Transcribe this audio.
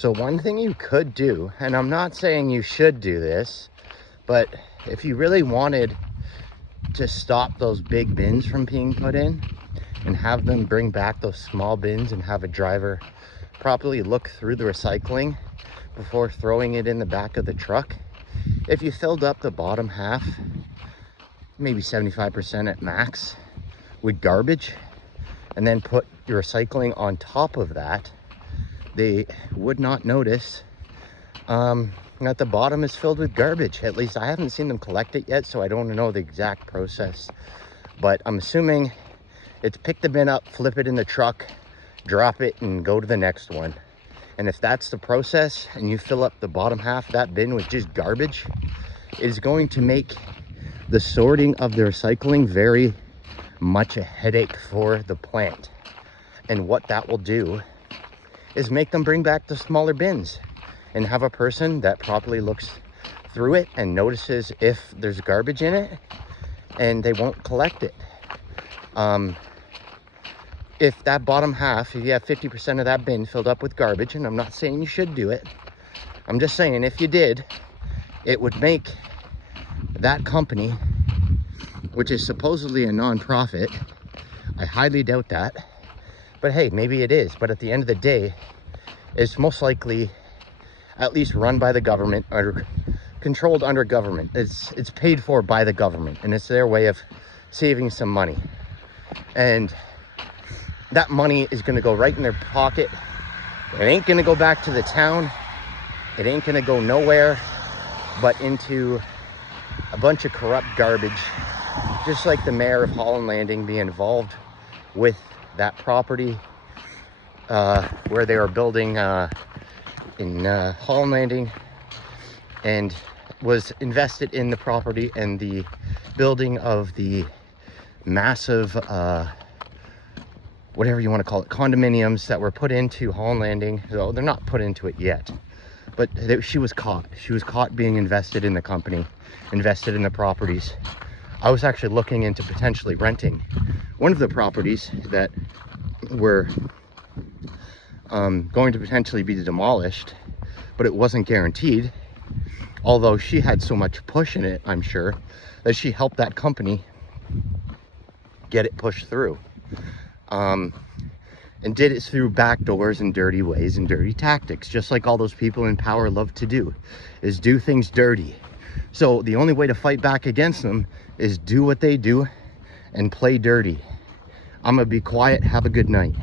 So one thing you could do, and I'm not saying you should do this, but if you really wanted to stop those big bins from being put in and have them bring back those small bins and have a driver properly look through the recycling before throwing it in the back of the truck, if you filled up the bottom half, maybe 75% at max, with garbage, and then put your recycling on top of that, they would not notice that the bottom is filled with garbage. At least I haven't seen them collect it yet, so I don't know the exact process, but I'm assuming it's pick the bin up, flip it in the truck, drop it, and go to the next one. And if that's the process and you fill up the bottom half of that bin with just garbage, it is going to make the sorting of the recycling very much a headache for the plant. And what that will do is make them bring back the smaller bins and have a person that properly looks through it and notices if there's garbage in it, and they won't collect it. If that bottom half, if you have 50% of that bin filled up with garbage, and I'm not saying you should do it, I'm just saying if you did, it would make that company, which is supposedly a non-profit, I highly doubt that, but hey, maybe it is. But at the end of the day, it's most likely at least run by the government or controlled under government. It's paid for by the government, and it's their way of saving some money. And that money is going to go right in their pocket. It ain't going to go back to the town. It ain't going to go nowhere but into a bunch of corrupt garbage, just like the mayor of Holland Landing being involved with that property where they were building in Holland Landing, and was invested in the property and the building of the massive whatever you want to call it, condominiums that were put into Holland Landing. So they're not put into it yet, but she was caught. She was caught being invested in the company, invested in the properties. I was actually looking into potentially renting one of the properties that were going to potentially be demolished, but it wasn't guaranteed. Although she had so much push in it, I'm sure, that she helped that company get it pushed through. And did it through back doors and dirty ways and dirty tactics, just like all those people in power love to do, is do things dirty. So the only way to fight back against them is do what they do and play dirty. I'm gonna be quiet. Have a good night.